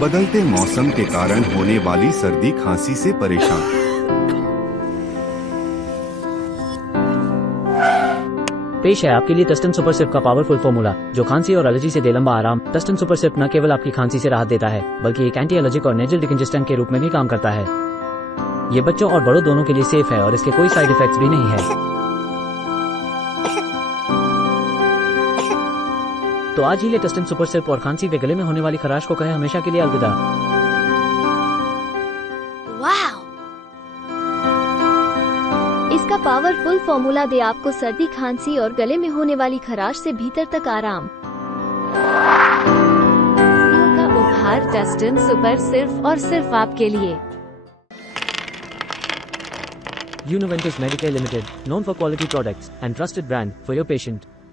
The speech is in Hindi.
बदलते मौसम के कारण होने वाली सर्दी खांसी से परेशान। पेश है आपके लिए टस्टन सुपर सिप का पावरफुल फॉर्मूला, जो खांसी और एलर्जी से दे लंबा आराम। टस्टन सुपर सिप न केवल आपकी खांसी से राहत देता है, बल्कि एक एंटी एलर्जिक और नेजल डिकंजेस्टेंट के रूप में भी काम करता है। ये बच्चों और बड़ों दोनों के लिए सेफ है और इसके कोई साइड इफेक्ट्स भी नहीं है। तो आज ही ले टस्टन सुपर सिप और खांसी व गले में होने वाली खराश को कहे हमेशा के लिए अलविदा। वाव! इसका पावरफुल फॉर्मूला दे आपको सर्दी, खांसी और गले में होने वाली खराश से भीतर तक आराम। का उपहार टस्टन सुपर सिर्फ और सिर्फ आपके लिए। Univentus Medicae Limited, known for quality products and trusted brand for your patient.